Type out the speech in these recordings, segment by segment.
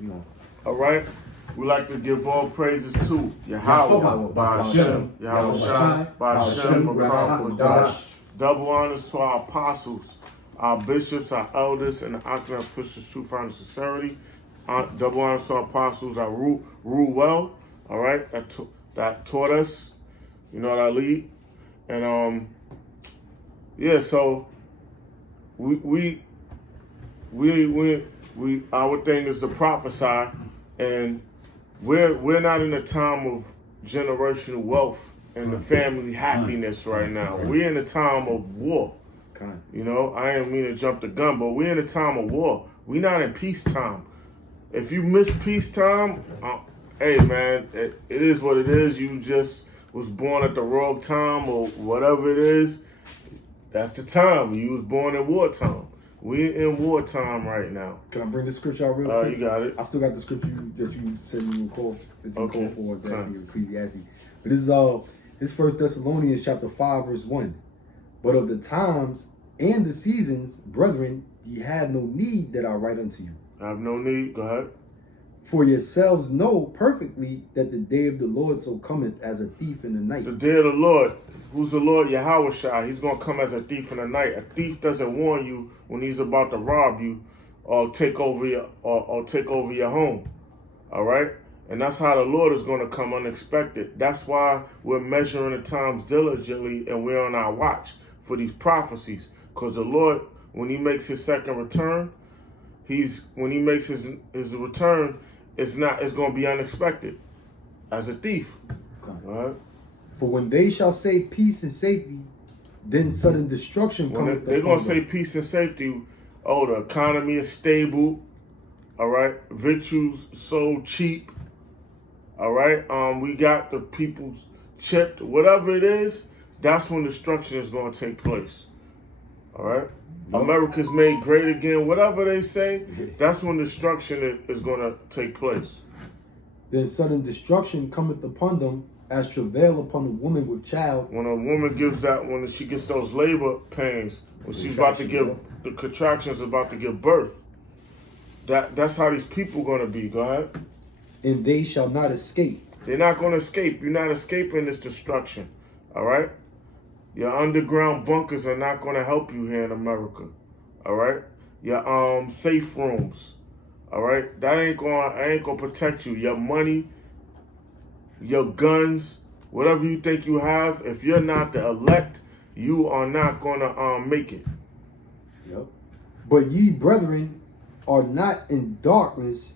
you know. All right? We like to give all praises to Yahweh, Ba'ashem, Yahushua, Ba'ashem, Rakah, double honors to our apostles, our bishops, our elders, and the Octagon of Christians, True Found Sincerity. Double honors to our apostles, our rule well, all right? That taught us, you know, that lead. And yeah, so we our thing is to prophesy, and we're not in a time of generational wealth and the family happiness right now. We're in a time of war. You know, I didn't mean to jump the gun, but we're in a time of war. We're not in peacetime. If you miss peacetime, hey man, it is what it is. You just was born at the wrong time or whatever it is. That's the time. You was born in wartime. We're in wartime right now. Can I bring the scripture out real quick? You got it. I still got the scripture that you said you would call, Okay. for that in Ecclesiastes. But this is 1 Thessalonians chapter 5, verse 1. But of the times and the seasons, brethren, ye have no need that I write unto you. I have no need. Go ahead. For yourselves know perfectly that the day of the Lord so cometh as a thief in the night. The day of the Lord. Who's the Lord? Yahweh Shai. He's going to come as a thief in the night. A thief doesn't warn you when he's about to rob you or take over your home. All right? And that's how the Lord is going to come unexpected. That's why we're measuring the times diligently and we're on our watch for these prophecies. Because the Lord, when he makes his second return, when he makes his return, it's going to be unexpected as a thief. All right? For when they shall say peace and safety, then sudden destruction cometh. They're going to say peace and safety. Oh, the economy is stable. All right. Victuals so cheap. All right. We got the people's chipped. Whatever it is, that's when destruction is going to take place. All right. Yep. America's made great again. Whatever they say, that's when destruction is going to take place. Then sudden destruction cometh upon them as travail upon a woman with child. When a woman when she gets those labor pains, when she's about to give, the contractions about to give birth. That's how these people going to be. Go ahead. And they shall not escape. They're not going to escape. You're not escaping this destruction. All right? Your underground bunkers are not going to help you here in America. All right? Your safe rooms. All right? That ain't going to protect you. Your money, your guns, whatever you think you have, if you're not the elect, you are not going to make it. Yep. But ye, brethren, are not in darkness,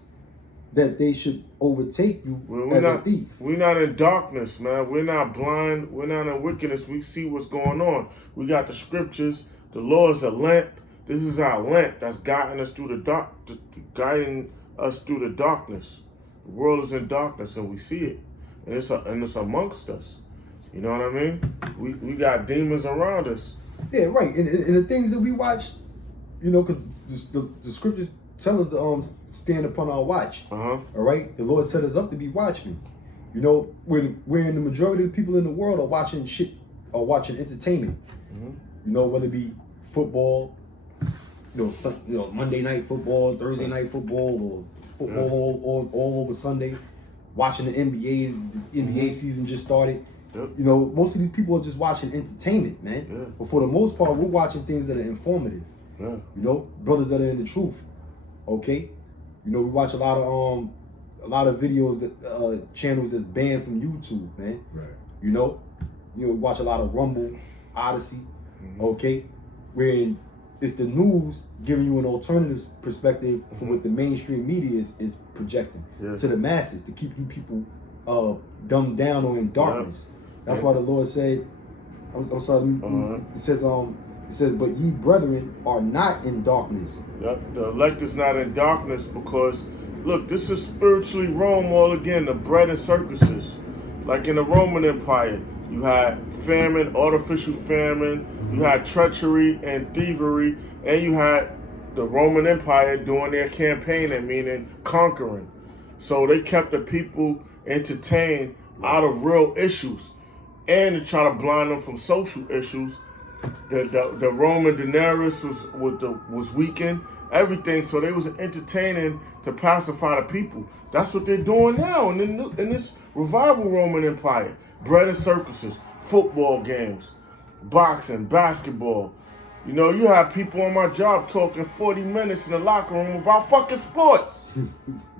that they should overtake you a thief. We're not in darkness, man. We're not blind. We're not in wickedness. We see what's going on. We got the scriptures. The law is a lamp. This is our lamp that's guiding us through the darkness. The world is in darkness, and we see it, and it's amongst us. You know what I mean? We got demons around us. Yeah, right. And the things that we watch, you know, because the scriptures tell us to stand upon our watch. All right, the Lord set us up to be watchmen. You know, when the majority of the people in the world are watching entertainment. You know, whether it be football, Monday night football, Thursday night football, or football all over Sunday. Watching the NBA. The NBA season just started. Yep. You know, most of these people are just watching entertainment, man. Yeah. But for the most part, we're watching things that are informative. Yeah. You know, brothers that are in the truth. Okay, you know, we watch a lot of videos that channels that's banned from YouTube, man. Right. You know, we watch a lot of Rumble, Odyssey. Okay, when it's the news giving you an alternative perspective from what the mainstream media is projecting to the masses to keep you people dumbed down or in darkness. That's why the Lord said, I'm sorry. It says, but ye brethren are not in darkness. Yep, the elect is not in darkness because, look, this is spiritually Rome all again, the bread and circuses. Like in the Roman Empire, you had famine, artificial famine, you had treachery and thievery, and you had the Roman Empire doing their campaigning, meaning conquering. So they kept the people entertained out of real issues and to try to blind them from social issues. The Roman denarius was weakened, everything. So they was entertaining to pacify the people. That's what they're doing now in this revival Roman Empire. Bread and circuses, football games, boxing, basketball. You know, you have people on my job talking 40 minutes in the locker room about fucking sports.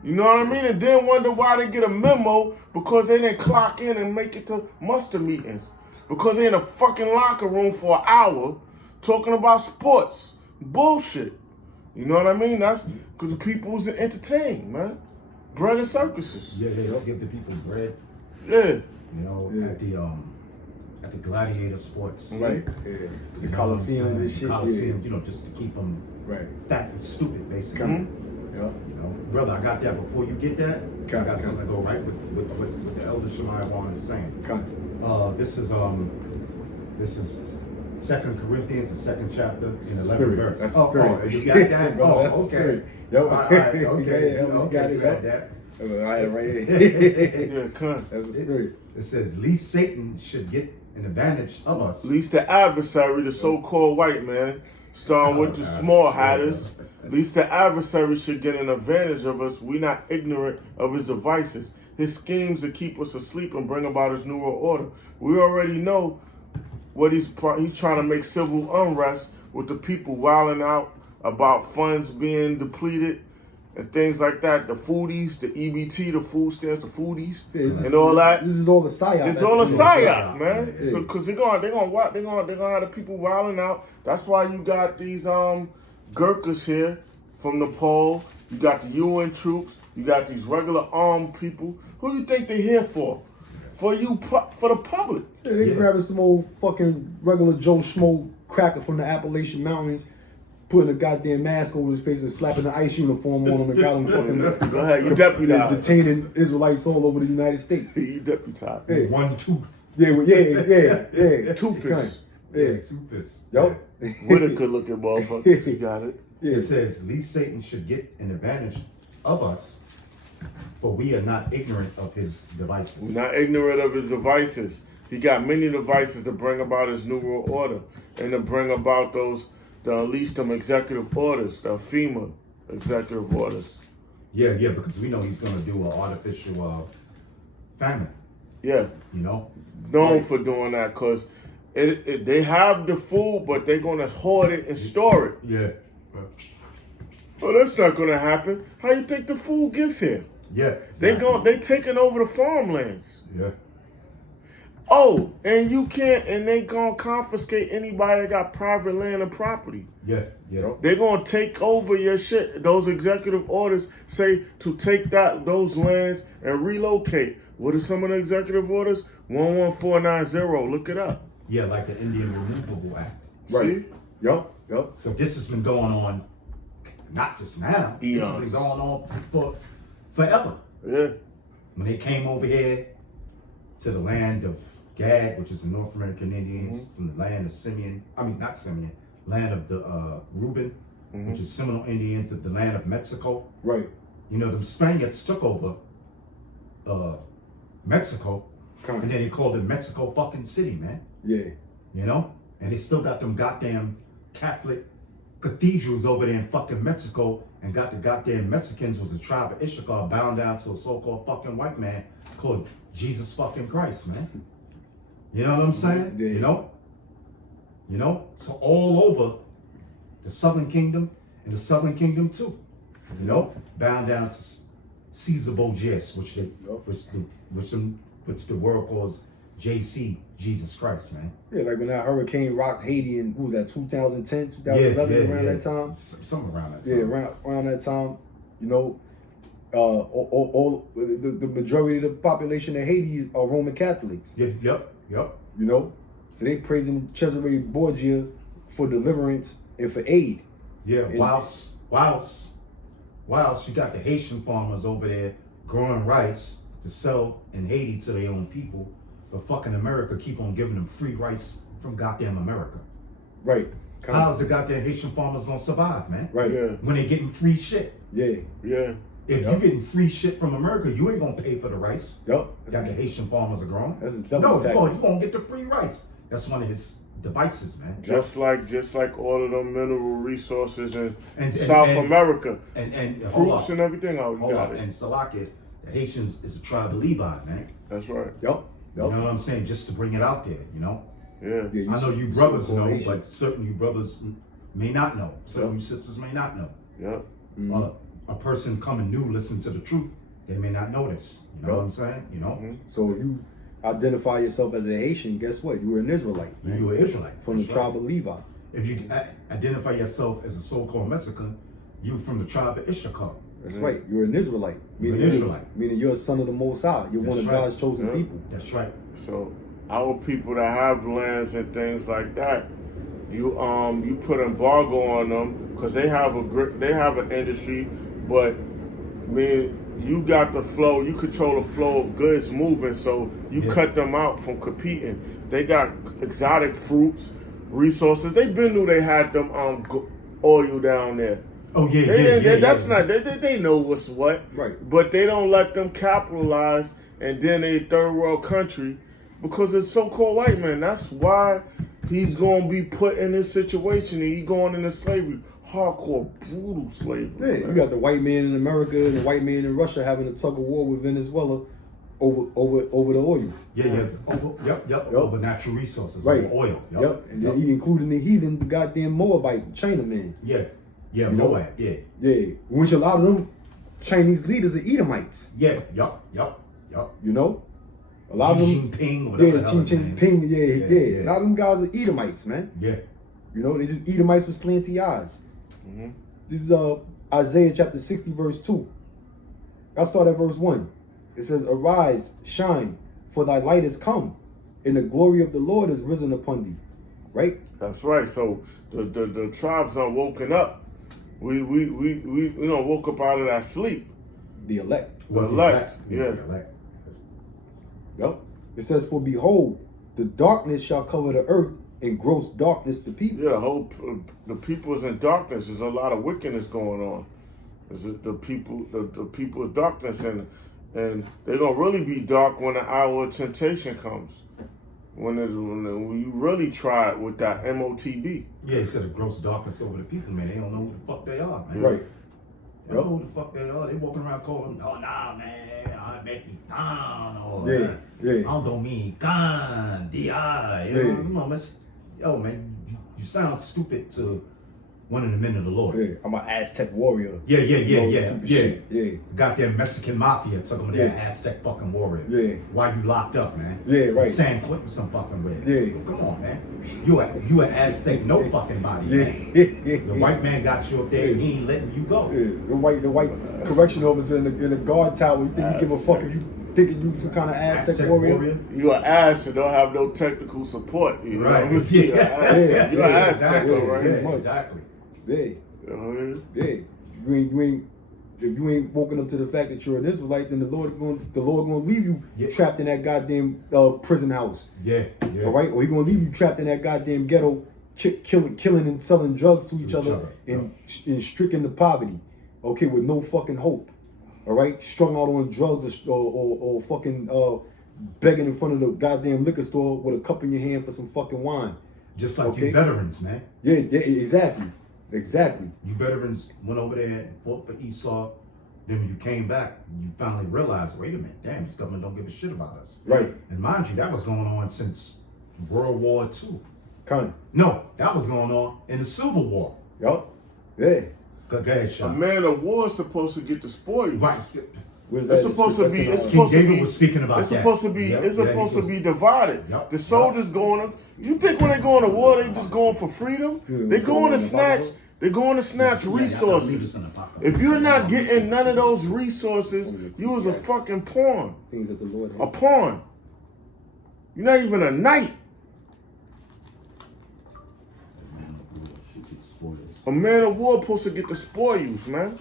You know what I mean? And then wonder why they get a memo because they didn't clock in and make it to muster meetings. Because they in a fucking locker room for an hour talking about sports. Bullshit. You know what I mean? That's because the people was entertained, man. Bread and circuses. Yeah, they used to give the people bread. Yeah. You know, at the gladiator sports. Right. Yeah. The Coliseums and shit. Coliseums, you know, just to keep them Right. fat and stupid, basically. Yeah. You know, brother, I got that. Before you get that, I got Come. something to go right with the elder Shemaiah Warren is saying. Come. This is 2 Corinthians, the 2nd chapter, in 11 Spirit. verse. That's Oh, spirit. you got that? Bro, Oh, that's okay. spirit. Yep. All right, okay. Yeah, you got it. You got that. I had it right here. Yeah, come. That's a spirit. It says, least Satan should get an advantage of us. At least the adversary, the so-called white man, starting with the small hatters. At least the adversary should get an advantage of us. We not ignorant of his devices. His schemes to keep us asleep and bring about his new world order. We already know what he's trying to make civil unrest with the people wilding out about funds being depleted and things like that. The foodies, the EBT, the food stamps, the foodies, and all that. This is all the psyop. It's all a psyop, psyop, man. yeah. So, cause they're gonna have the people wilding out. That's why you got these Gurkhas here from Nepal. You got the UN troops. You got these regular armed people. Who you think they're here for? For the public. Yeah, they grabbing some old fucking regular Joe Schmo cracker from the Appalachian Mountains, putting a goddamn mask over his face and slapping the ICE uniform on him and got him fucking Go ahead, you deputized. detaining Israelites all over the United States. You deputized. Hey. One tooth. Yeah, well, yeah. Two-Face. Yeah. Toothpaste. Yup. Whitaker looking motherfucker. You got it. Yeah. It says, least Satan should get an advantage of us, for we are not ignorant of his devices. We're not ignorant of his devices. He got many devices to bring about his new world order and to bring about the at least them executive orders, the FEMA executive orders. Yeah, because we know he's gonna do an artificial famine. Yeah, You know. known for doing that because they have the food, but they're gonna hoard it and store it. Yeah. Well, that's not gonna happen. How you think the food gets here? Yeah. They taking over the farmlands. Yeah. Oh, and they gonna confiscate anybody that got private land and property. Yeah. They're gonna take over your shit. Those executive orders say to take those lands and relocate. What are some of the executive orders? 11490. Look it up. Yeah, like the Indian Removable Act. See? Yup. So this has been going on, not just now. It's been Eons. going on for forever. Yeah. When they came over here to the land of Gad, which is the North American Indians, from the land of land of the Reuben, which is Seminole Indians, the land of Mexico. Right. You know, them Spaniards took over Mexico, Come. and then they called it Mexico fucking City, man. Yeah. You know? And they still got them goddamn Catholic cathedrals over there in fucking Mexico, and got the goddamn Mexicans was a tribe of Issachar bound down to a so-called fucking white man called Jesus fucking Christ, man. You know what I'm saying? Yeah. You know? So all over the Southern Kingdom and the Southern Kingdom too. You know? Bound down to Caesar Borgias, which the world calls JC, Jesus Christ, man. Yeah, like when that hurricane rocked Haiti in, what was that, 2010, 2011, around that time? Something around that time. Yeah, around that time, you know, all the majority of the population of Haiti are Roman Catholics. Yep. You know, so they praising Cesare Borgia for deliverance and for aid. Yeah, And- whilst you got the Haitian farmers over there growing rice to sell in Haiti to their own people, but fucking America keep on giving them free rice from goddamn America. Right. How's the goddamn Haitian farmers gonna survive, man? Right. Yeah. When they getting free shit. Yeah. Yeah. If Yep. you getting free shit from America, you ain't gonna pay for the rice Yup. that the Haitian farmers are growing. That's a double No, stack. you gonna get the free rice. That's one of his devices, man. Just like all of them mineral resources in And- South and- America, And hold fruits up, and everything. Oh, you hold got up. it. And Salakia, the Haitians is a tribe of Levi, man. That's right. Yep. You know what I'm saying? Just to bring it out there, you know. Yeah. Yeah, I know you see brothers know, correlations. but certain you brothers may not know. Certain Yeah. you sisters may not know. Yeah. A person coming new, listening to the truth, they may not know this. You know Yep. what I'm saying? You know, So if you identify yourself as a Haitian, guess what? You were an Israelite, man. you were Israelite From the that's tribe right. of Levi. If you identify yourself as a so-called Mexican, you from the tribe of Issachar. That's right. You're an Israelite. You're an Meaning Israelite. Meaning you're a son of the Most High. You're one That's of right. God's chosen Yeah. people. That's right. So our people that have lands and things like that, you put embargo on them because they have an industry, but I mean you got the flow, you control the flow of goods moving, so you Yeah. cut them out from competing. They got exotic fruits, resources. They been knew they had them oil down there. Oh yeah, They know what's what. Right. But they don't let them capitalize and then a third world country because it's so-called white man. That's why he's gonna be put in this situation and he going into slavery. Hardcore, brutal slavery. Yeah, man. you got the white man in America and the white man in Russia having a tug of war with Venezuela over the oil. Yeah. Yep. Over natural resources, Right. over oil. Yep. And then he including the heathen, the goddamn Moabite, Chinaman. Yeah. Yeah, You know? Moab. Yeah. Yeah. Which a lot of them Chinese leaders are Edomites. Yeah. Yup. You know? A lot of them. Jinping, whatever Yeah, the hell Xi his name is. Jinping, yeah. Yeah. A lot of them guys are Edomites, man. Yeah. You know, they just Edomites with slanty eyes. This is Isaiah chapter 60, verse 2. I'll start at verse 1. It says, "Arise, shine, for thy light is come, and the glory of the Lord is risen upon thee." Right? That's right. So the tribes are woken up. We woke up out of that sleep. The elect. The The elect, yeah. The elect. Yep. It says, "For behold, the darkness shall cover the earth, and gross darkness the people." Yeah, the people is in darkness. There's a lot of wickedness going on. Is it the people is darkness and they're gonna really be dark when the hour of temptation comes. When you really try it with that MOTB. Yeah, he said a gross darkness over the people, man. They don't know who the fuck they are, man. Right. They don't know who the fuck they are. They walking around calling, "Oh, nah, man, I mexicano." Yeah. I'm Dominican, D.I. You know, come on, man. Yo, man, you sound stupid to one of the men of the Lord. Yeah. I'm an Aztec warrior. Yeah. Stupid shit. Yeah. Goddamn Mexican mafia took him to that Yeah. Aztec fucking warrior. Yeah. Why you locked up, man? Yeah, right. San Quentin some fucking way. Yeah. Come on, man. You an Aztec no fucking body, Yeah. man. The white man got you up there and he ain't letting you go. Yeah. The white correction officer in the guard tower. You think he give a fuck if you thinking you some kind of Aztec warrior? You an ass and don't have no technical support. You Right. know? You're an Aztec. You're an Aztec, exactly. all right? Yeah. Exactly. Yeah. You know what I mean? Yeah. You ain't if you ain't woken up to the fact that you're an Israelite, then the Lord gonna leave you Yeah. trapped in that goddamn prison house. Yeah. All right, or he gonna leave you trapped in that goddamn ghetto, killing and selling drugs to each other, and stricken to poverty. Okay, with no fucking hope. All right, strung out on drugs or fucking begging in front of the goddamn liquor store with a cup in your hand for some fucking wine. Just like Okay. you veterans, man. Yeah, exactly. You veterans went over there and fought for Esau. Then you came back and you finally realized, wait a minute, damn, this government don't give a shit about us. Right. And mind you, that was going on since World War II. Kind of. No, that was going on in the Civil War. Yup. Yeah. Go ahead, A Sean. man of war is supposed to get the spoils. Right. Where's It's that? supposed to be. It's King supposed to David be. was speaking about It's that. supposed to be. Yep, It's yeah, supposed he to was- be divided. Yep, The soldiers going to. You think when they going to war, they just going for freedom? Yeah, They going to in the snatch. Bible. They're going to snatch Yeah, y'all leave resources. us in the pocket. If you're not getting none of those resources, you was a fucking pawn. Things that the Lord A pawn. You're not even a knight. A man of war supposed to get the spoils, man.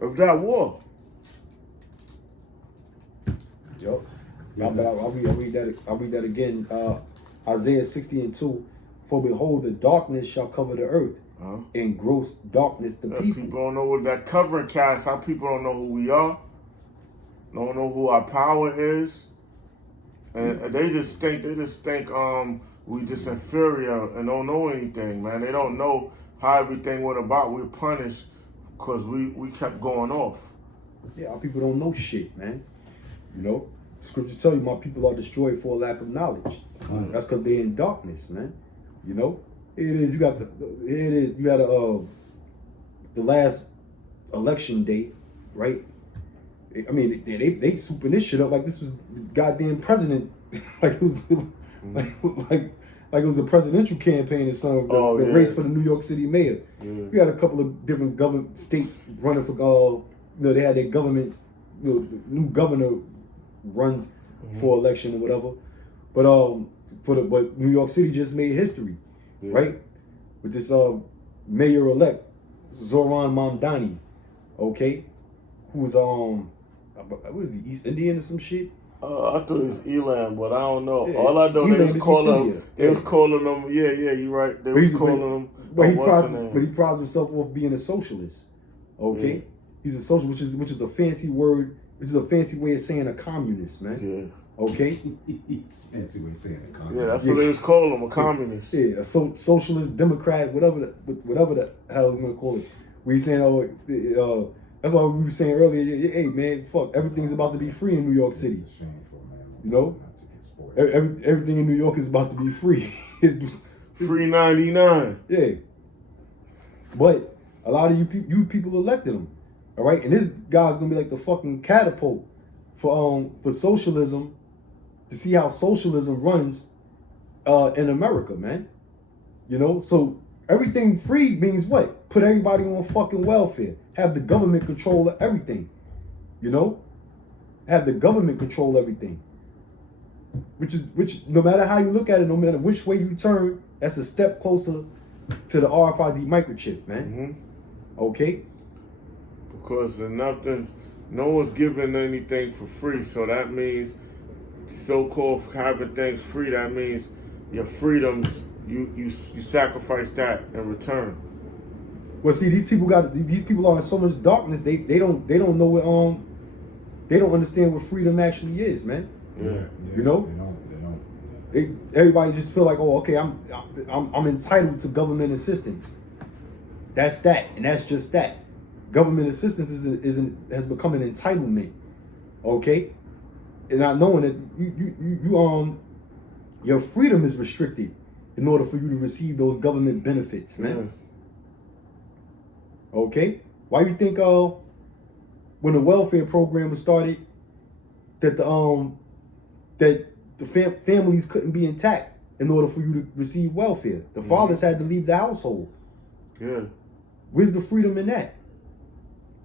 Of that war. Yup. I'll read that again. Isaiah 60 and 2. For behold, the darkness shall cover the earth, and gross darkness the people. People don't know what that covering cast. How people don't know who we are. Don't know who our power is. And they just think we just inferior and don't know anything, man. They don't know how everything went about. We're punished because we kept going off. Yeah, our people don't know shit, man. You know, scriptures tell you my people are destroyed for a lack of knowledge. That's because they're in darkness, man. You know, it is. You got the last election day, right? I mean, they souping this shit up like this was the goddamn president, like it was like it was a presidential campaign or something. The race for the New York City mayor. Yeah. We had a couple of different government states running for they had their government, the new governor runs for election or whatever. But New York City just made history, right? With this mayor-elect Zoran Mamdani, okay, who's what is he, East Indian or some shit? I thought it was Elam, but I don't know. Yeah, All I know, Elam they is was calling East him. India. They was calling him. Yeah, you're right. They was calling him. But he what's the prides name? himself off being a socialist. Okay, he's a socialist, which is a fancy word, which is a fancy way of saying a communist, man. Yeah. Okay. It's a fancy way of saying it. Yeah, that's what they was calling him, a communist. Yeah, a socialist, Democrat, whatever the hell you want to call it. We saying, that's why we were saying earlier. Hey, man, fuck, everything's about to be free in New York City. You know, everything in New York is about to be free. Free 99. Yeah, but a lot of you people elected him, all right, and this guy's gonna be like the fucking catapult for socialism, to see how socialism runs in America, man. You know, so everything free means what? Put everybody on fucking welfare. Have the government control everything. You know, have the government control everything. Which no matter how you look at it, no matter which way you turn, that's a step closer to the RFID microchip, man. Okay. Because no one's giving anything for free, so that means so-called having things free. That means your freedoms, you sacrifice that in return. Well, see, these people are in so much darkness. They don't know what they don't understand what freedom actually is, man. Yeah. You know, they don't. Everybody just feel like, oh, okay, I'm entitled to government assistance. That's that, and that's just that. Government assistance has become an entitlement, okay, and not knowing that your freedom is restricted in order for you to receive those government benefits, man. Yeah. Okay, why you think when the welfare program was started that the families couldn't be intact in order for you to receive welfare? The fathers had to leave the household. Yeah. Where's the freedom in that?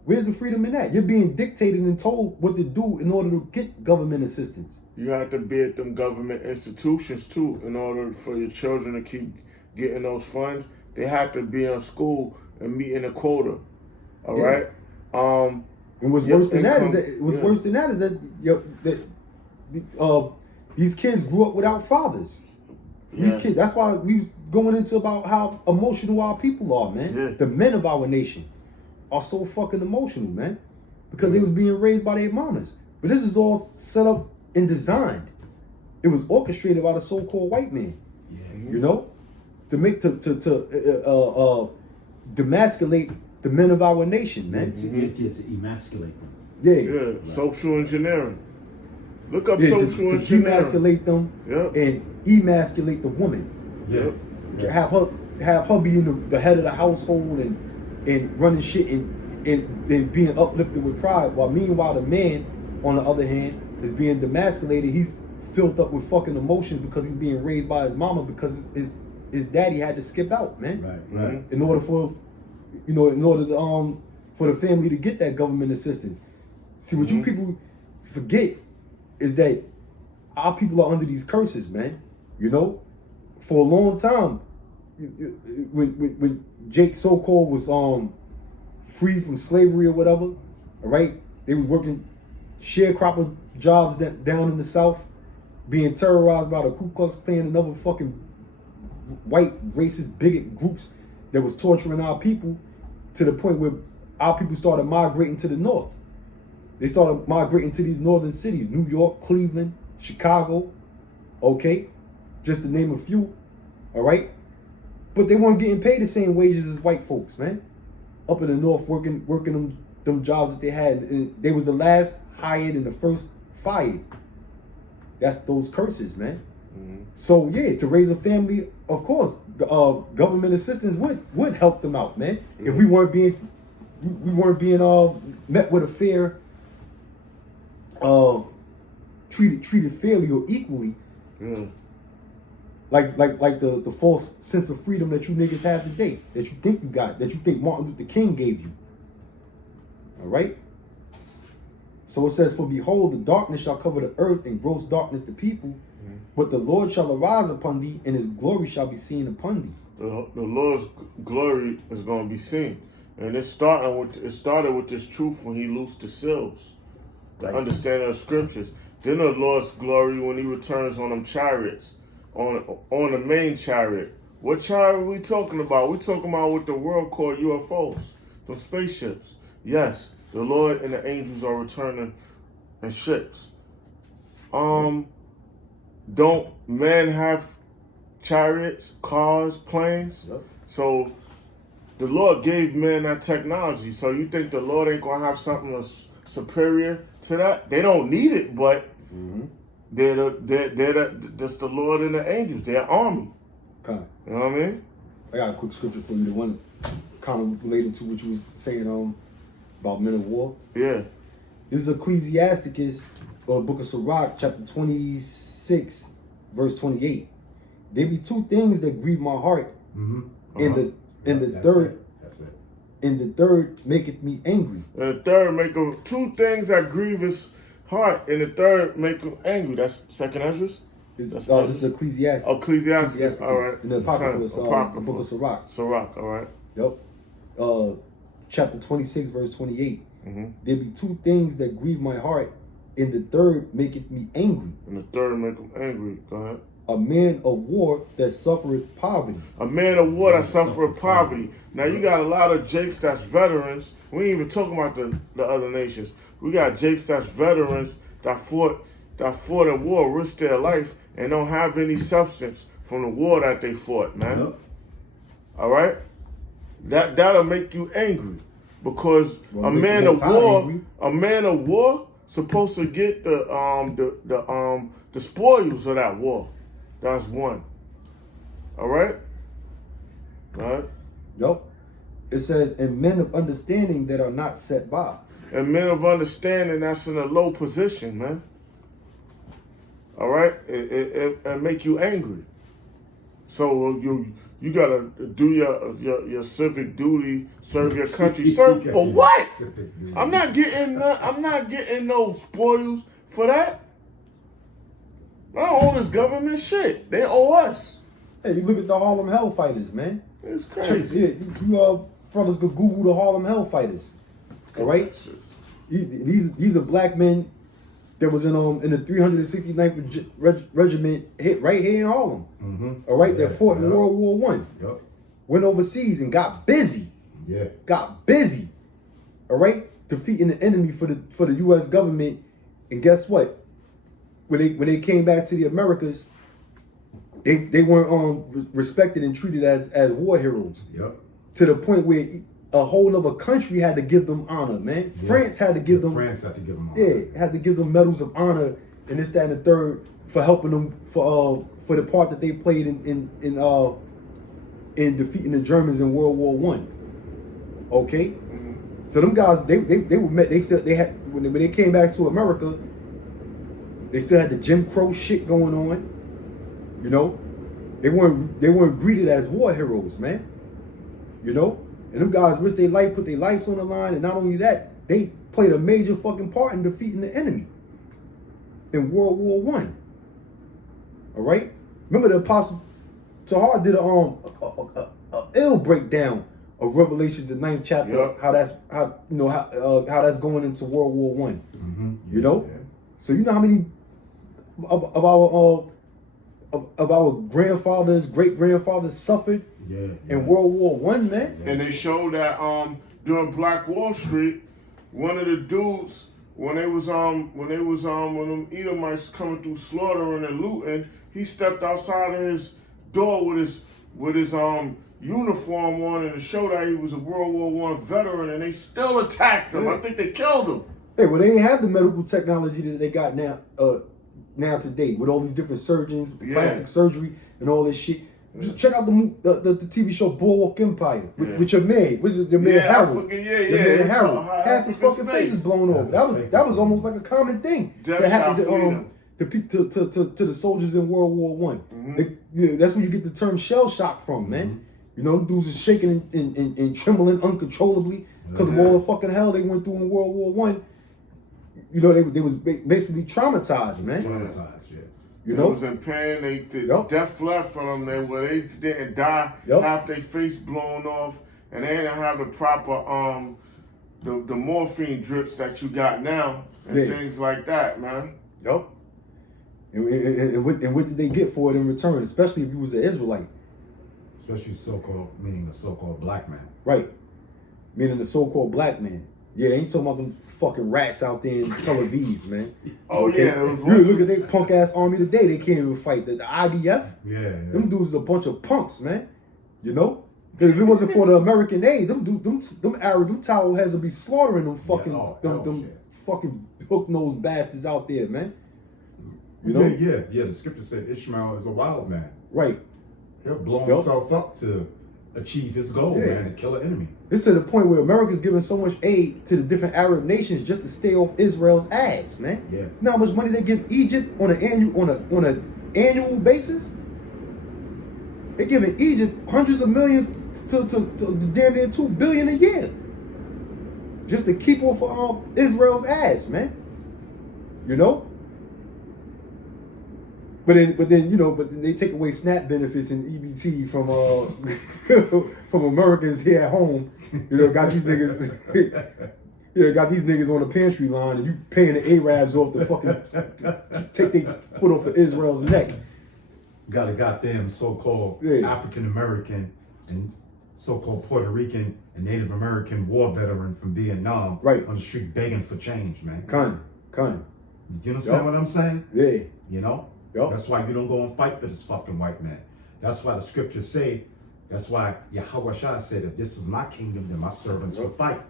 Where's the freedom in that? You're being dictated and told what to do in order to get government assistance. You have to be at them government institutions too in order for your children to keep getting those funds. They have to be in school and meeting a quota. All right. And what's worse than that is that these kids grew up without fathers. These kids. That's why we going into about how emotional our people are, man. Yeah. The men of our nation are so fucking emotional, man, because they was being raised by their mamas. But this is all set up and designed. It was orchestrated by the so-called white man. Yeah. You know, to demasculate the men of our nation, man. To emasculate them. Yeah. Social engineering. Look up To social engineering. demasculate them and emasculate the woman. Yep. Have her being the head of the household and running shit and being uplifted with pride, while meanwhile the man, on the other hand, is being demasculated. He's filled up with fucking emotions because he's being raised by his mama, because his daddy had to skip out, man. Right. In order for for the family to get that government assistance. See, what you people forget is that our people are under these curses, man. You know, for a long time, when Jake so-called was free from slavery or whatever, all right, they was working sharecropper jobs down in the South, being terrorized by the Ku Klux Klan and other fucking white racist bigot groups that was torturing our people, to the point where our people started migrating to the north. They started migrating to these northern cities, New York, Cleveland, Chicago, okay, just to name a few, all right. But they weren't getting paid the same wages as white folks, man. Up in the north, working them jobs that they had. And they was the last hired and the first fired. That's those curses, man. So yeah, to raise a family, of course, government assistance would help them out, man. If we weren't being met with a fair, treated fairly or equally, like the false sense of freedom that you niggas have today, that you think you got, that you think Martin Luther King gave you. All right. So it says, "For behold, the darkness shall cover the earth, and gross darkness the people. But the Lord shall arise upon thee, and his glory shall be seen upon thee." The Lord's glory is going to be seen, and it started with this truth when He loosed the seals, the understanding of scriptures. Then the Lord's glory when He returns on them chariots, on the main chariot. What chariot are we talking about? We talking about what the world called UFOs, the spaceships. Yes, the Lord and the angels are returning in ships. Don't men have chariots, cars, planes? Yep. So the Lord gave men that technology. So you think the Lord ain't gonna have something that's superior to that? They don't need it, but that's the Lord and the angels. They're army. Okay. You know what I mean? I got a quick scripture for you. The one kind of related to what you was saying about men of war. Yeah. This is Ecclesiasticus, or the book of Sirach, chapter 26, verse 28. There be two things that grieve my heart. In the third, That's it. in the third maketh me angry. And the third make him two things that grieve his heart, and the third make him angry. That's Second Esdras. This is Ecclesiastes. Ecclesiastes. All right. In the Apocrypha, the book of Sirach. Sirach. All right. Yep. Chapter 26, verse 28. There be two things that grieve my heart, and the third maketh me angry. And the third make him angry. Go ahead. A man of war that suffereth poverty. A man of war that suffered poverty. Now you got a lot of Jakes that's veterans. We ain't even talking about the other nations. We got Jakes that's veterans that fought in war, risked their life, and don't have any substance from the war that they fought, man. Yep. All right? That'll make you angry. Because Well, a it makes man you of most war, angry. a man of war supposed to get the spoils of that war. That's one. All right? All right? Yep. It says, and men of understanding that are not set by. And men of understanding that's in a low position, man. All right? It make you angry. So you gotta do your civic duty, serve your country. Serve for what? I'm not getting no spoils for that. I don't owe this government shit. They owe us. Hey, you look at the Harlem Hellfighters, man. It's crazy. Yeah, you brothers could Google the Harlem Hellfighters. All right? These are black men that was in the 369th Regiment hit right here in Harlem. All right? That fought in World War One. Yep. Went overseas and got busy. Yeah. Got busy. All right? Defeating the enemy for the US government. And guess what? When they came back to the Americas, they weren't respected and treated as war heroes. Yep. To the point where a whole other country had to give them honor, man. Yeah. France had to give them France had to give them honor. Yeah, had to give them medals of honor and this, that, and the third for helping them for the part that they played in defeating the Germans in World War One. Okay? So them guys they were met, they had when they came back to America, they still had the Jim Crow shit going on. You know? They weren't greeted as war heroes, man. You know? And them guys risked their life, put their lives on the line, and not only that, they played a major fucking part in defeating the enemy in World War One. All right? Remember the Apostle Tahar did a ill breakdown of Revelations, the 9th chapter, Yep. how that's going into World War One. You know? Yeah. So you know how many of our grandfathers, great grandfathers suffered in World War One, man. And they showed that during Black Wall Street, one of the dudes when them Edomites coming through slaughtering and looting, he stepped outside of his door with his uniform on and to show that he was a World War I veteran, and they still attacked him. I think they killed him. Hey, well, they ain't have the medical technology that they got now today with all these different surgeons, with the plastic surgery and all this shit. Just check out the TV show Boardwalk Empire with your man. What's it? Your man Harold. Your man Harold. Half his fucking face is blown over. That was almost like a common thing that happened to the soldiers in World War One. That's where you get the term shell shock from, man. You know, them dudes is shaking and trembling uncontrollably because of all the fucking hell they went through in World War One. You know, they was basically traumatized, man. You know, they was in pain. They death left from them. They didn't die. Half their face blown off, and they didn't have the proper the morphine drips that you got now and things like that, man. Yup. And what did they get for it in return? Especially if you was an Israelite. Especially meaning the so-called black man. Right. Meaning the so-called black man. Yeah, ain't talking about them fucking rats out there in Tel Aviv, man. Oh, okay? Yeah. You look at their punk ass army today, they can't even fight. The IDF? Yeah. Them dudes is a bunch of punks, man. You know? Because if it wasn't for the American aid, them Arab, them towel heads would be slaughtering them fucking, them fucking hook-nosed bastards out there, man. You know? Yeah. The scripture said Ishmael is a wild man. Right. He'll blow himself up to achieve his goal, man, and kill an enemy. It's to the point where America's giving so much aid to the different Arab nations just to stay off Israel's ass, man. Yeah. You know how much money they give Egypt on an annual basis? They're giving Egypt hundreds of millions to damn near $2 billion a year, just to keep off Israel's ass, man. You know. But then they take away SNAP benefits and EBT from from Americans here at home. You know, got these niggas on the pantry line, and you paying the Arabs off the fucking take their foot off of Israel's neck. Got a goddamn so-called African American and so-called Puerto Rican and Native American war veteran from Vietnam on the street begging for change, man. Kind. You understand what I'm saying? Yeah. You know? That's why you don't go and fight for this fucking white man. That's why the scriptures say, that's why Yahweh Shah said, if this is my kingdom, then my servants will fight.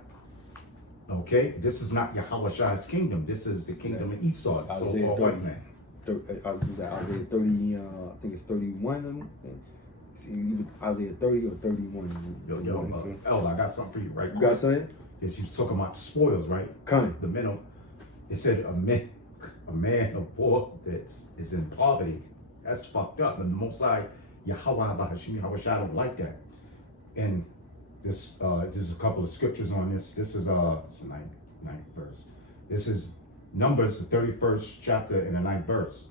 Okay? This is not Yahweh Shah's kingdom. This is the kingdom of Esau, the so-called white man. Isaiah 30, I think it's 31. Isaiah 30 or 31. Yo, I got something for you, right? You got something? Yes, you talking about the spoils, right? Kind. The minnow. It said a man of war that is in poverty. That's fucked up. And the Most High, Yahweh Shah don't like that. And this is a couple of scriptures on this. This is it's the ninth verse. This is Numbers, the 31st chapter and the 9th verse.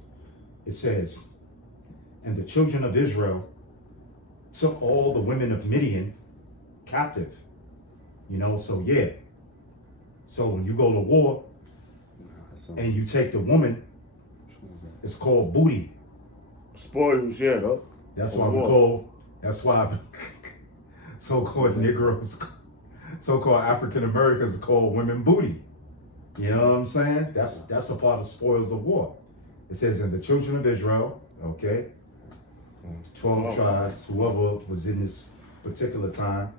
It says, and the children of Israel took all the women of Midian captive. You know, so yeah. So when you go to war and you take the woman, it's called booty. Spoils, yeah. That's why so-called Negroes, so-called African Americans are called women booty. You know what I'm saying? That's a part of spoils of war. It says, in the children of Israel, okay, 12 tribes, whoever was in this particular time,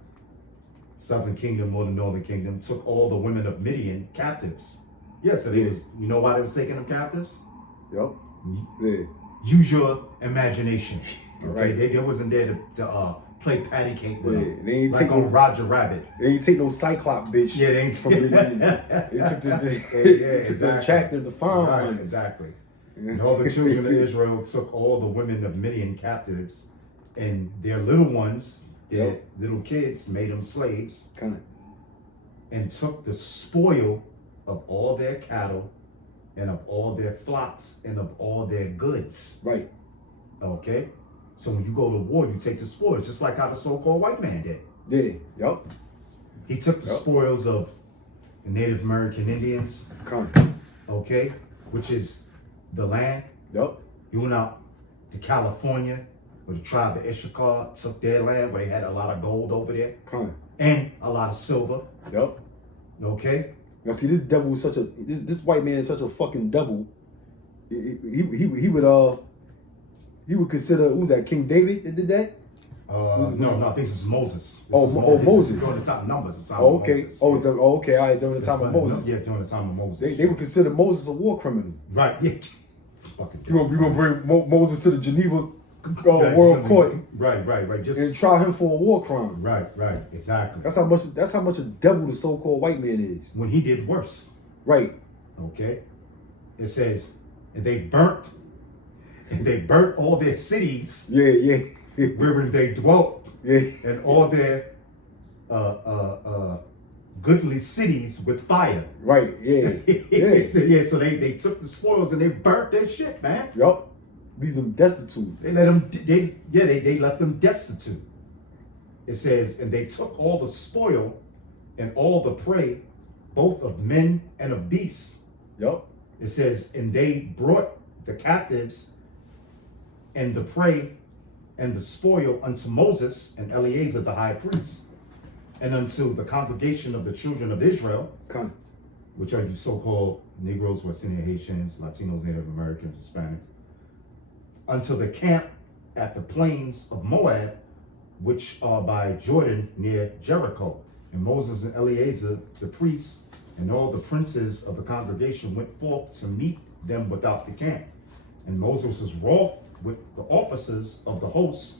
Southern Kingdom or the Northern Kingdom, took all the women of Midian captives. Yes, so they was, you know why they was taking them captives? Yep. Yeah. Use your imagination. Okay, Right. They wasn't there to play patty cake with them. They ain't like on Roger Rabbit. They ain't take no Cyclops bitch. Yeah, they ain't from Midian. They took the attractive, the fine ones. Exactly. And all the children of Israel took all the women of Midian captives, and their little ones, their little kids, made them slaves, and took the spoil of all their cattle, and of all their flocks, and of all their goods. Right. Okay? So when you go to war, you take the spoils, just like how the so-called white man did. Yeah. Yep. He took the spoils of the Native American Indians, okay, which is the land. Yep. He went out to California, where the tribe of Issachar took their land, where they had a lot of gold over there, and a lot of silver. Yep. Okay? Now see, this devil is such a this white man is such a fucking devil. He would consider, who was that, King David that did that? No, I think this is Moses. Moses. During the time of Numbers. It's Oh, okay. Moses. Okay. All right. During the time of Moses. Yeah, during the time of Moses. They would consider Moses a war criminal. Right. Yeah. It's fucking. You gonna bring Moses to the Geneva World Court Right. Just and try him for a war crime. right. Exactly. That's how much a devil the so-called white man is. When he did worse. Right. Okay. It says, and they burnt all their cities Yeah. wherein they dwelt, Yeah. and all their goodly cities with fire. Right. Yeah. Yeah. So they took the spoils and they burnt their shit, man. Yup. Leave them destitute. They left them destitute. It says, and they took all the spoil and all the prey, both of men and of beasts. Yup. It says, and they brought the captives and the prey and the spoil unto Moses and Eleazar the high priest, and unto the congregation of the children of Israel, Come. which are you so-called Negroes, West Indian Haitians, Latinos, Native Americans, Hispanics, unto the camp at the plains of Moab, which are by Jordan near Jericho. And Moses and Eleazar, the priests, and all the princes of the congregation went forth to meet them without the camp. And Moses was wroth with the officers of the host,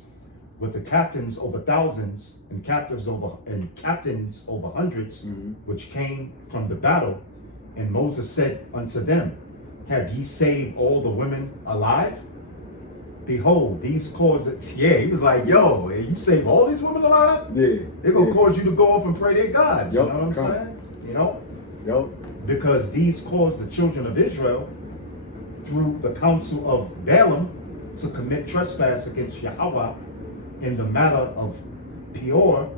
with the captains over thousands and captains over hundreds, which came from the battle. And Moses said unto them, have ye saved all the women alive? Behold, these cause it. Yeah, he was like, yo, you save all these women alive? Yeah. They're gonna cause you to go off and pray their gods. Yup, You know what I'm come. saying? You know? Yup. Because these caused the children of Israel through the counsel of Balaam to commit trespass against Yahweh in the matter of Peor,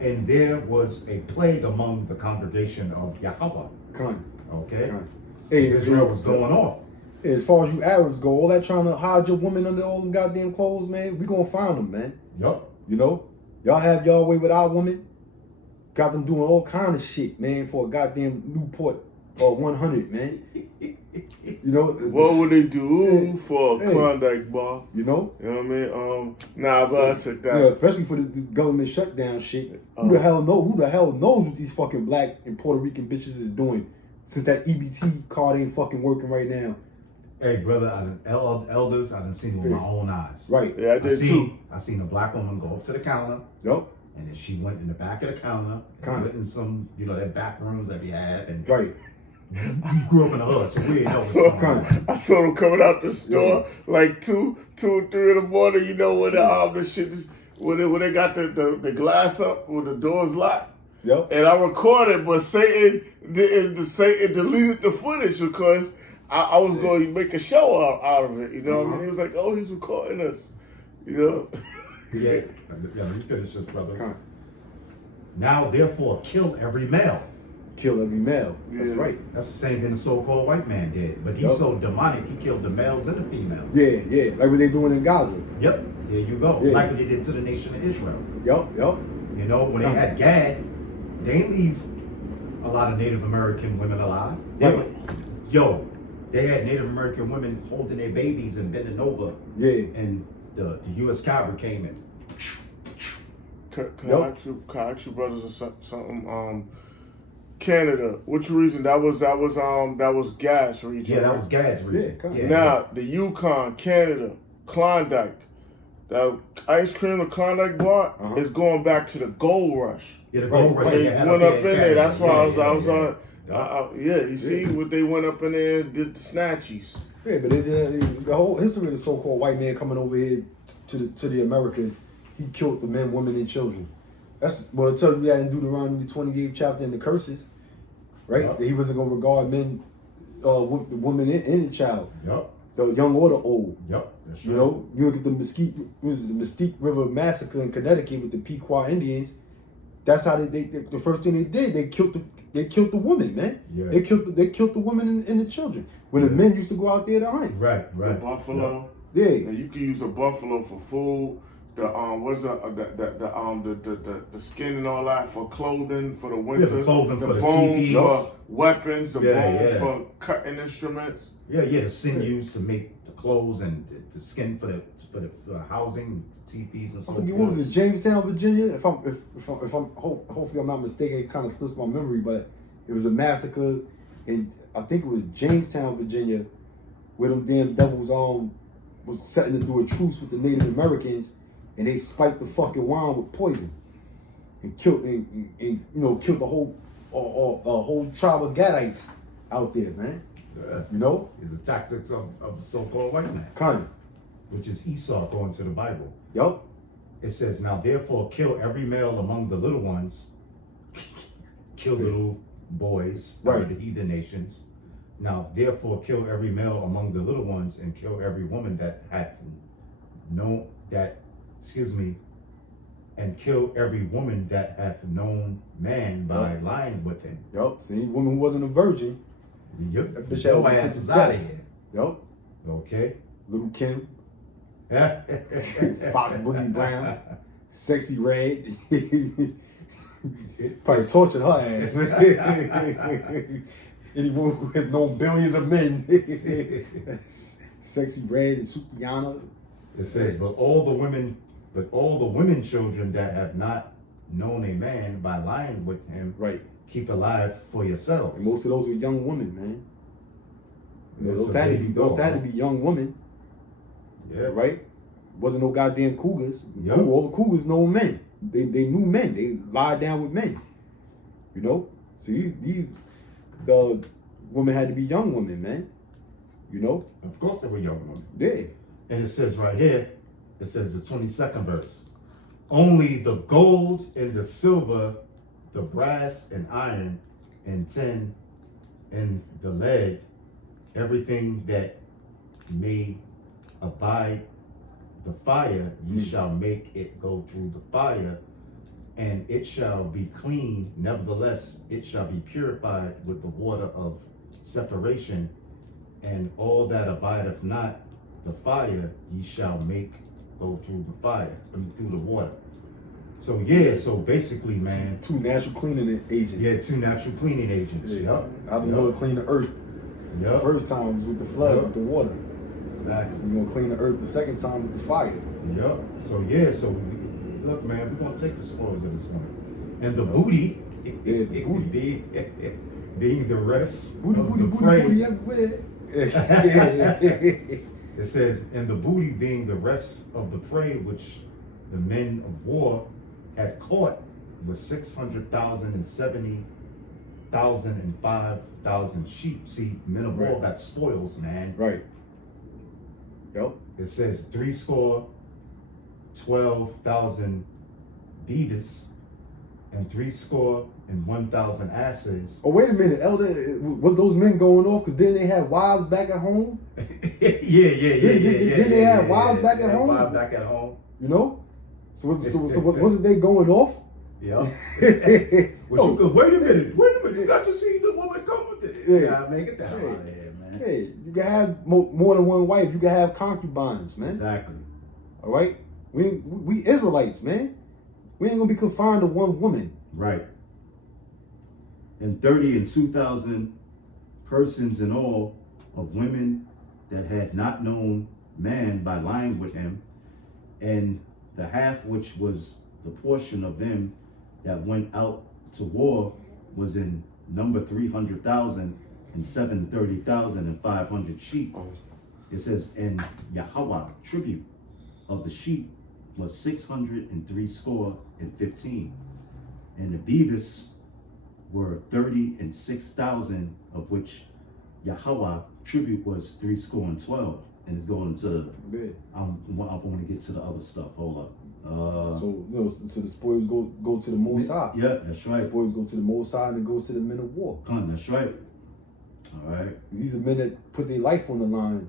and there was a plague among the congregation of Yahweh. Come. Okay? Come. Hey, Israel was going off. As far as you Arabs go, all that trying to hide your women under all them goddamn clothes, man, we gonna find them, man. Yup. You know? Y'all have y'all way with our women. Got them doing all kind of shit, man, for a goddamn Newport 100, man. You know? What would they do for a Hey. Klondike bar? You know? You know what I mean? Nah, but I said that. Yeah, especially for this government shutdown shit. Who the hell knows what these fucking black and Puerto Rican bitches is doing since that EBT card ain't fucking working right now. Hey, brother, elders, I done seen it with my own eyes. Right. Yeah, I did too. I seen a black woman go up to the counter, Yup. and then she went in the back of the counter, Kinda. and went in some, that back rooms that we have, and Right. you grew up in the hood, so we didn't know what's going on. I saw them coming out the store like 2 or 3 in the morning. You know when the shit is when they got the glass up when the doors locked. Yup. And I recorded, but Satan deleted the footage because I was going to make a show out of it. You know what I mean? He was like, "Oh, he's recording us." You know. Yeah, let me finish this, brothers. Kinda. Now, therefore, kill every male. Kill every male. That's Yeah. right. That's the same thing the so-called white man did, but he's Yup. so demonic, he killed the males and the females. Yeah. Like what they doing in Gaza. Yep, there you go. Yeah. Like what they did to the nation of Israel. Yup. You know, when they had Gad, they didn't leave a lot of Native American women alive. Right. They had Native American women holding their babies and bending over, Yeah. and the U.S. cavalry came in. Can Yup. I ask you brothers or something? Canada, which region? That was gas region. Yeah, that right? was Gad's region. Yeah, come on. Now the Yukon, Canada, Klondike, the ice cream, the Klondike bar is going back to the gold rush. Yeah, the gold rush. They had went up in Canada. there. That's why I was Yeah. on. You see what they went up in there and did the snatchies. Yeah, but the whole history of the so-called white man coming over here to the Americas, he killed the men, women, and children. That's well, it tells you that in Deuteronomy 28th chapter in the curses, right? Yup. That he wasn't gonna regard men, the woman, and the child, Yep. the young or the old. Yep. That's You right. know, you look at the Mesquite River massacre in Connecticut with the Pequot Indians. That's how the first thing they did. They killed the woman, man. Yeah. They killed the women and the children. When the men used to go out there to hunt. Right. The buffalo. Yeah. And you can use a buffalo for food. The the skin and all that for clothing for the winter. Yeah, the clothing for the bones teepees. for weapons, the Yeah, bones yeah. for cutting instruments. Yeah, the sinews to make the clothes and the skin for the housing, teepees and I so forget, what was forth. it, Jamestown, Virginia? Hopefully I'm not mistaken, it kind of slips my memory, but it was a massacre in, I think it was Jamestown, Virginia, where them damn devils was setting to do a truce with the Native Americans, and they spiked the fucking wine with poison and killed killed the whole whole tribe of Gadites out there, man. You know, Is the tactics of the so-called white man, kind of. which is Esau according to the Bible. Yup. It says, now therefore kill every male among the little ones, kill the little boys Right. of the heathen nations. Now therefore kill every male among the little ones, and kill every woman that hath known that, and kill every woman that hath known man by lying with him. Yup. See, woman who wasn't a virgin. Yep, That bitch your had to ass kiss is his out death. of here. Yup. Okay. Little Kim, Fox Fox Boogie Brown, Sexy Red. Probably tortured her ass, man. Anyone who has known billions of men. Sexy Red and Sukiyana. It says, but all the women children that have not known a man by lying with him, Right. keep alive for yourselves. And most of those were young women, man. You know, That's those a had to baby be those doll, had to huh? be young women, Yeah. right? Wasn't no goddamn cougars. Yep. All the cougars know men. They knew men. They lied down with men. You know? So the women had to be young women, man. You know? Of course they were young women. Yeah. And it says right here, it says the 22nd verse. Only the gold and the silver, the brass and iron, and tin, and the lead, everything that may abide the fire, ye shall make it go through the fire, and it shall be clean. Nevertheless, it shall be purified with the water of separation, and all that abideth not the fire, ye shall make go through the fire, through the water. So yeah, so basically, man, Two natural cleaning agents. yeah, two natural cleaning agents. Yeah. Yep. I don't know to clean the earth. The Yep. first time was with the flood, Yep. with the water. Exactly. You're gonna clean the earth the second time with the fire. Yep. So yeah, so look, man, we're gonna take the spoils of this one, and the booty, Yeah, the booty. being the rest Booty, of booty, the booty, prey. booty everywhere. It says, and the booty being the rest of the prey which the men of war had caught was 600,000 and 70,000 and 5,000 sheep. See, men of war Right. got spoils, man. Right. Yep. It says 12,000 beavis and 1,000 asses. Oh, wait a minute, Elder. Was those men going off? Because then they had wives back at home. Didn't they have wives back at home? Wives back at home. You know. So wasn't they going off? Yeah. Oh. Well, you could wait a minute. You got to see the woman come with it. Yeah. Make it down Yeah. out of here, man. Hey, you can have more than one wife. You can have concubines, man. Exactly. All right. We Israelites, man. We ain't gonna be confined to one woman. Right. And 32,000 persons in all of women that had not known man by lying with him, and the half which was the portion of them that went out to war was in number 300,000 and 730,500 sheep. It says, and Yahweh tribute of the sheep was 615, and the beavis were 36,000, of which Yahweh tribute was 312, and it's going to. Yeah. I want to get to the other stuff. Hold up. So the spoils go to the Most High. Yeah, that's The right. spoils go to the Most High, and it goes to the men of war. That's right. All right. These are men that put their life on the line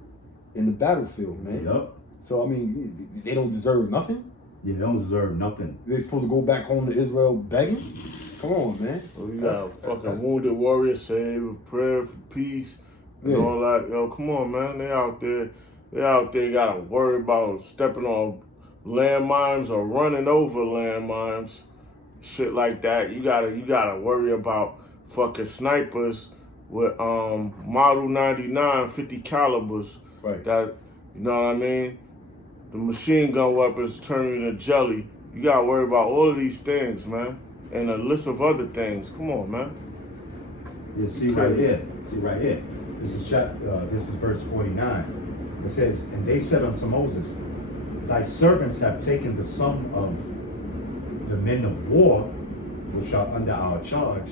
in the battlefield, man. Yep. So I mean, they don't deserve nothing. Yeah, they don't deserve nothing. They're supposed to go back home to Israel begging. Come on, man. So you That's- got fucking that's- wounded warriors saved with prayer for peace and Yeah. all that. Yo, come on, man. They out there gotta worry about stepping on landmines or running over landmines. Shit like that. You gotta worry about fucking snipers with Model 99 50 calibers. Right. That, you know what I mean? The machine gun weapons turn you into jelly. You gotta worry about all of these things, man, and a list of other things. Come on, man. You see right here. See right here. This is this is verse 49. It says, "And they said unto Moses, Thy servants have taken the sum of the men of war, which are under our charge,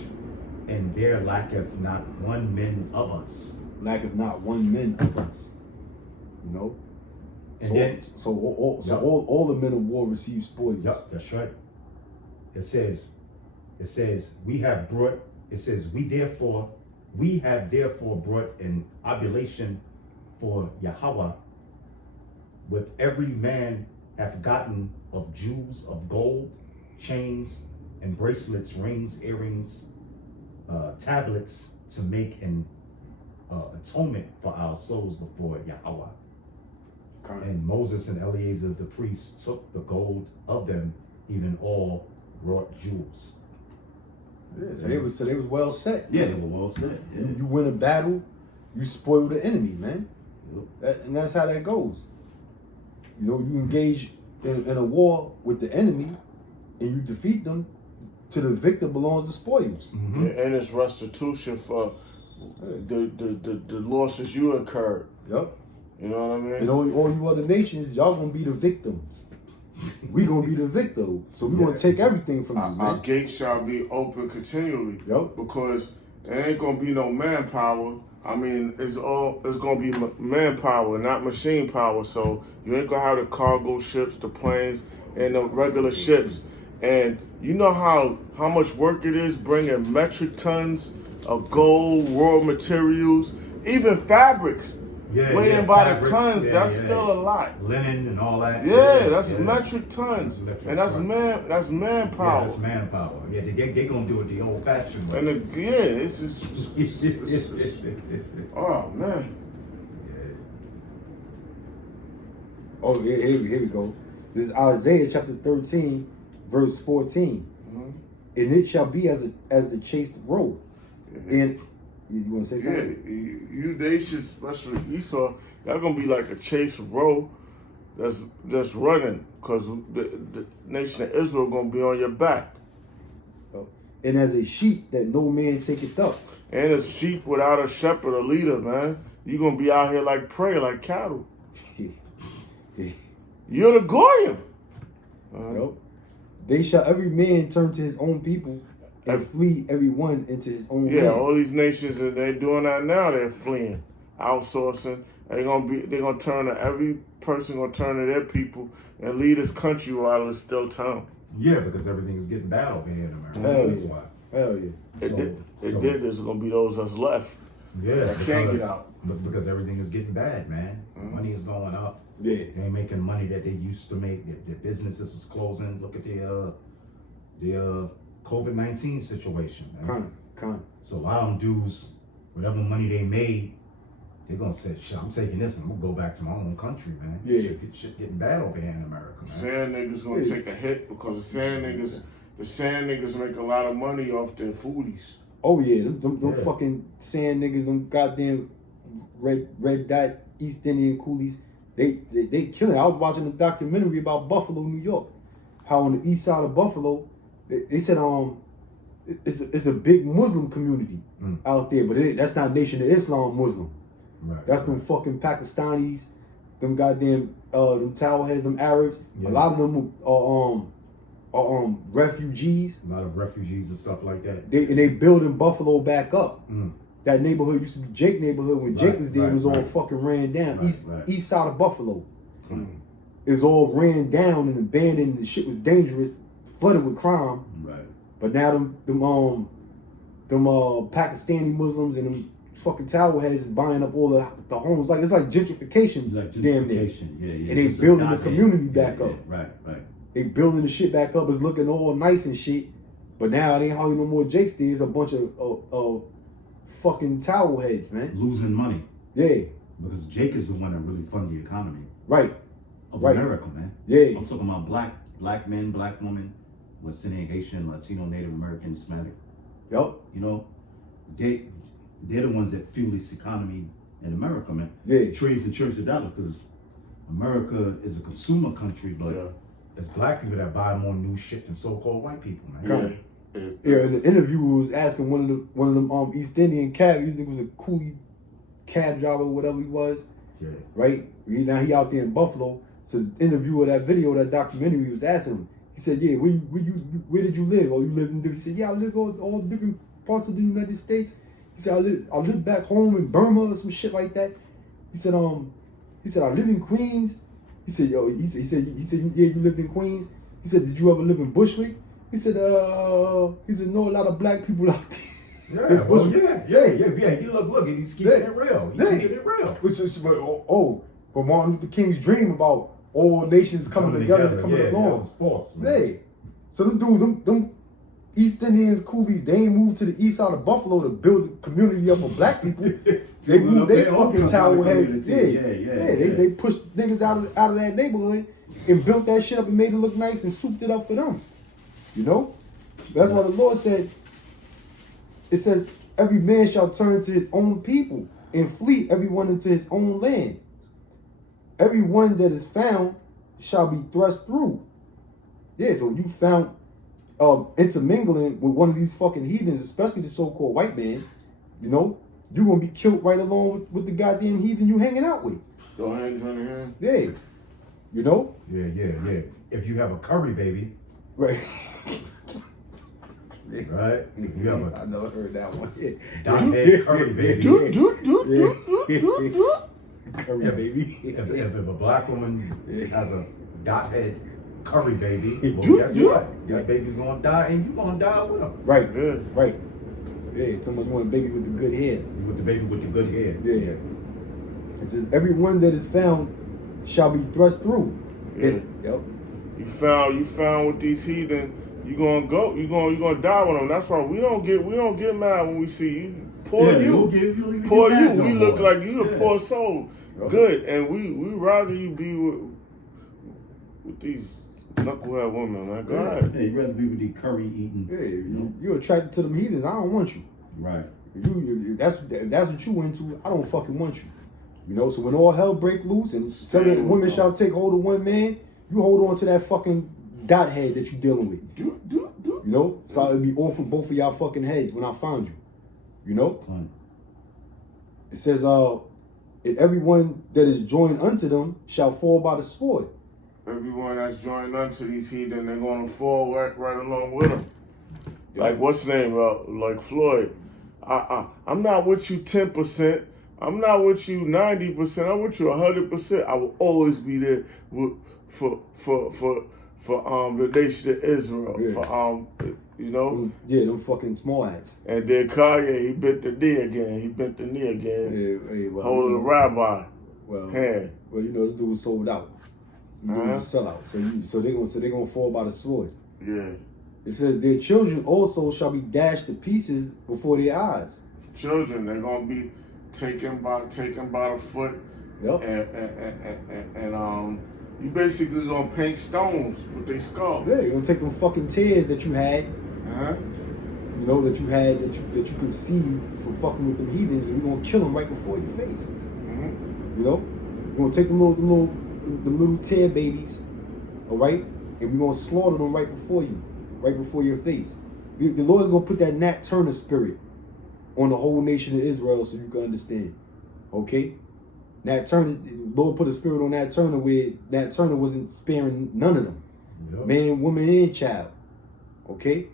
and there lacketh not one man of us." Lack of not one man of us. You know? And So, then- so Yup. all the men of war receive spoils. Yep, that's right. It says, we have brought, it says, we have therefore brought an oblation for Yahweh, with every man hath gotten of jewels of gold, chains and bracelets, rings, earrings, tablets, to make an atonement for our souls before Yahweh. And Moses and Eleazar the priest took the gold of them, even all wrought jewels. Yeah, so they was well set. Yeah, they were well said. Yeah. You win a battle, you spoil the enemy, man. Yep. And that's how that goes. You know, you engage in a war with the enemy, and you defeat them. To the victor belongs the spoils. Mm-hmm. And it's restitution for the losses you incurred. Yep. You know what I mean? And all you other nations, y'all gonna be the victims. We gonna be the victor. So we gonna take everything from you, Our man. gates shall be open continually. Yep. Because there ain't gonna be no manpower. I mean, it's gonna be manpower, not machine power. So you ain't gonna have the cargo ships, the planes, and the regular ships. And you know how much work it is bringing metric tons of gold, raw materials, even fabrics. Weighing by fabrics, the tons, that's still a lot. Linen and all that. Yeah, that's metric tons, Metric and that's ton. that's Yeah, manpower. that's manpower. Yeah, they gonna do it the old fashioned way. And it's just, oh man. Oh, here we go. This is Isaiah chapter 13, verse 14. Mm-hmm. And it shall be as the chaste robe. And you want to say Yeah, something? they should, especially Esau, y'all gonna be like a chase row that's just running, because the nation of Israel gonna be on your back. And as a sheep that no man taketh up. And a sheep without a shepherd, a leader, man. You gonna be out here like prey, like cattle. You're the Goyim. Yep. They shall every man turn to his own people and flee every one into his own Yeah, land. all these nations, they're doing that now. They're fleeing, outsourcing. They're gonna turn to every person gonna turn to their people and lead this country while it's still time. Yeah, because everything is getting bad over here in America. Hell That's yeah. why. Hell yeah. There's gonna be those that's left. Yeah, That can't get out. Because everything is getting bad, man. Money is going up. Yeah. They ain't making money that they used to make. Their businesses is closing. Look at the COVID-19 situation, man. Kind. So a lot of them dudes, whatever money they made, they're gonna say, "Shit, I'm taking this and I'm gonna go back to my own country, man." Yeah. Shit getting bad over here in America, man. Sand niggas gonna take a hit because the sand niggas make a lot of money off their foodies. Oh yeah, them Yeah. fucking sand niggas, them goddamn red dot East Indian coolies. They killing. I was watching a documentary about Buffalo, New York. How on the east side of Buffalo, they said it's a big Muslim community out there, but that's not Nation of Islam Muslim. Right. That's them fucking Pakistanis, them goddamn them towel heads, them Arabs. Yeah. A lot of them are refugees. A lot of refugees and stuff like that. They building Buffalo back up. Mm. That neighborhood used to be Jake neighborhood when Jake was there. It was all right. fucking ran down. Right. East side of Buffalo. Mm. It was all ran down and abandoned. The shit was dangerous, flooded with crime. Right. But now them Pakistani Muslims and them fucking towel heads is buying up all the homes. Like it's like gentrification, Like damn near. gentrification. Yeah. And they Just building the goddamn- community back up. Right. They building the shit back up. It's looking all nice and shit. But now it ain't hardly no more Jakes. There's a bunch of fucking towel heads, man. Losing money Yeah, because Jake is the one that really fund the economy right. of Right. America, man. Yeah, I'm talking about black men, black women, West Indian, Haitian, Latino, Native American, Hispanic. yup. You know, they're the ones that fuel this economy in America, man. Yeah. Trillions and trillions of dollars, because America is a consumer country, but Yeah. it's black people that buy more new shit than so-called white people, man. Come. Yeah. Yeah, in the interview, we was asking one of them East Indian cab. You think it was a coolie cab driver, or whatever he was, Yeah. right? Now he out there in Buffalo. So the interview of that video, that documentary, was asking him. He said, "Yeah, where did you live? Oh, you lived in different." He said, "Yeah, I live all different parts of the United States." He said, "I live back home in Burma or some shit like that." He said, "I live in Queens." He said, "Yo," he said, "Yeah, you lived in Queens." He said, "Did you ever live in Bushwick?" He said, "No, a lot of black people out there." Yeah, well, yeah. You look, he's keeping Yeah. it real. He's Yeah. keeping it real. Which is, but Martin Luther King's dream about all nations coming together, coming yeah, along. that was false, man. Hey, so them East Indians, coolies, they ain't moved to the east side of Buffalo to build a community up of black people. They moved their fucking towel head. They pushed niggas out of that neighborhood and built that shit up and made it look nice and souped it up for them. You know? That's why the Lord said, it says, every man shall turn to his own people and flee everyone into his own land. Everyone that is found shall be thrust through. Yeah, so you found intermingling with one of these fucking heathens, especially the so-called white man, you know, you're gonna be killed right along with the goddamn heathen you hanging out with. Go ahead and join the hand. Yeah. You know? Yeah. If you have a curry baby, Right. right? You have a I never heard that one. Yeah. dot-head curry baby. Curry baby. If a black woman has a dot-head curry baby, well, guess what? That baby's gonna die, and you're gonna die with him. Right. Yeah. Right. Yeah, somebody you want a baby with the good hair. You with the baby with the good hair. Yeah. It says, everyone that is found shall be thrust through. Yeah. Yep. You found with these heathen, you gonna die with them. That's why we don't get mad when we see you. Poor Yeah, you. we'll give you Poor you. that no We look more. like you the Yeah. poor soul. Right. Good. And we rather you be with these knucklehead women, man. Go ahead. Yeah, you'd rather be with the curry eating. Yeah, you're attracted to them heathens. I don't want you. Right. If that's what you into, I don't fucking want you. You know, so when all hell break loose and seven women shall take hold of one man, you hold on to that fucking dot head that you dealing with. You know? So it'd be off of both of y'all fucking heads when I found you. You know? Fine. It says, and everyone that is joined unto them shall fall by the sword. Everyone that's joined unto these heathen, they're gonna fall right along with them. Like what's the name? Like Floyd. I'm not with you 10%. I'm not with you 90%. I'm with you 100%. I will always be there for the nation of Israel. Yeah. For you know. Yeah, them fucking small ass. And then Kanye, he bent the knee again. Yeah, well, Holding the rabbi well, hand. well, you know, the dude was sold out. The dude was a sellout. So they're gonna fall by the sword. Yeah. It says their children also shall be dashed to pieces before their eyes. Children, they're gonna be taken by the foot. Yep. And you basically gonna paint stones with their skull. Yeah, you're gonna take them fucking tears that you had, Uh-huh. you know, that you conceived from fucking with them heathens, and we're gonna kill them right before your face. Mm-hmm. You know, we're gonna take them little tear babies, all right, and we're gonna slaughter them right before you, right before your face. The Lord is gonna put that Nat Turner spirit on the whole nation of Israel, so you can understand. Okay. Nat Turner, Lord put a spirit on Nat Turner where Nat Turner wasn't sparing none of them. Yep. Man, woman, and child. Okay?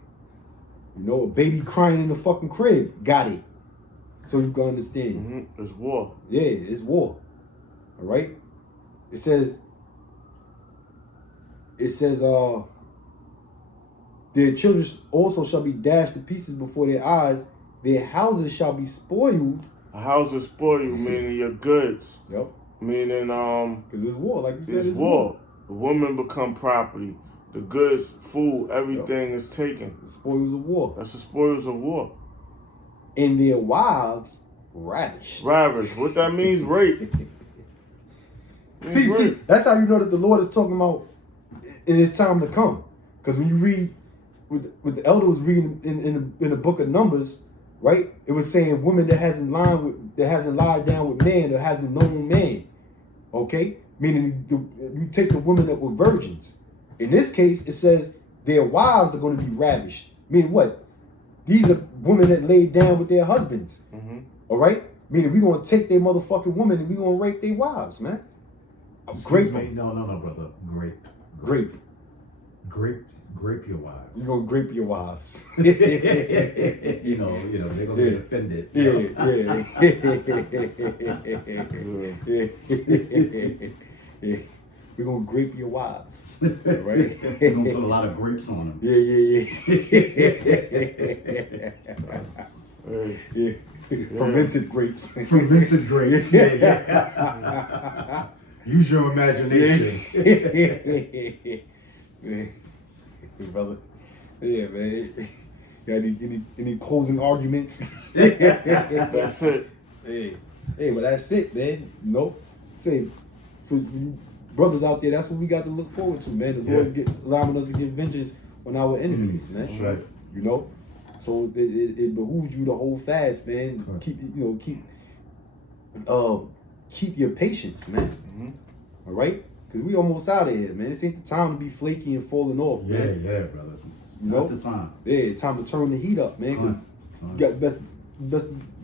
You know, a baby crying in the fucking crib. Got it. So you can understand. Mm-hmm. It's war. Yeah, it's war. All right? It says, their children also shall be dashed to pieces before their eyes. Their houses shall be spoiled. A house will spoil you, meaning your goods. Yep. Meaning, Because it's war, like you said. it's war. The women become property. The goods, food, everything is taken. The spoils of war. That's the spoils of war. And their wives ravished. Ravish. What that means, rape. See, that's how you know that the Lord is talking about in His time to come. Because when you read, with the elders reading in the book of Numbers, right? It was saying woman that hasn't lied down with man, that hasn't known man. Okay, meaning you take the women that were virgins. In this case, it says their wives are going to be ravished. Meaning what? These are women that laid down with their husbands. All right, meaning we going to take their motherfucking woman and we going to rape their wives, man. Excuse me? No, brother. Grape your wives. You gonna grape your wives. you know, they're gonna get offended. Yeah. We're gonna grape your wives. Right? We're gonna put a lot of grapes on them. Yeah. Fermented grapes. Fermented grapes. Yeah. Use your imagination. Brother. Yeah, man. Got any closing arguments? That's it. Hey, but that's it, man. Nope. Say, for you brothers out there, that's what we got to look forward to, man. The Lord allowing us to get vengeance on our enemies, man. That's right. You know, so it behooves you to hold fast, man. Correct. Keep your patience, man. All right, because we almost out of here, man. This ain't the time to be flaky and falling off, man. Yeah, brothers. It's You not know? the time. Yeah, time to turn the heat up, man. Because you got best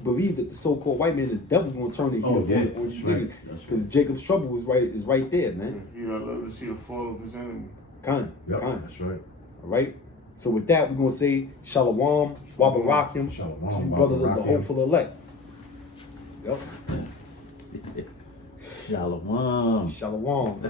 believe that the so-called white man, the devil, gonna turn the heat Oh, up yeah, on that's you right. niggas. That's Because Jacob's trouble is right there, man. He got love to see the fall of his enemy. Kind. That's right. All right. So with that, we're gonna say Shalom, Wabarakim, Shalom, to you brothers of the Wabarakim. hopeful elect. Yep. Shalom. Shalom.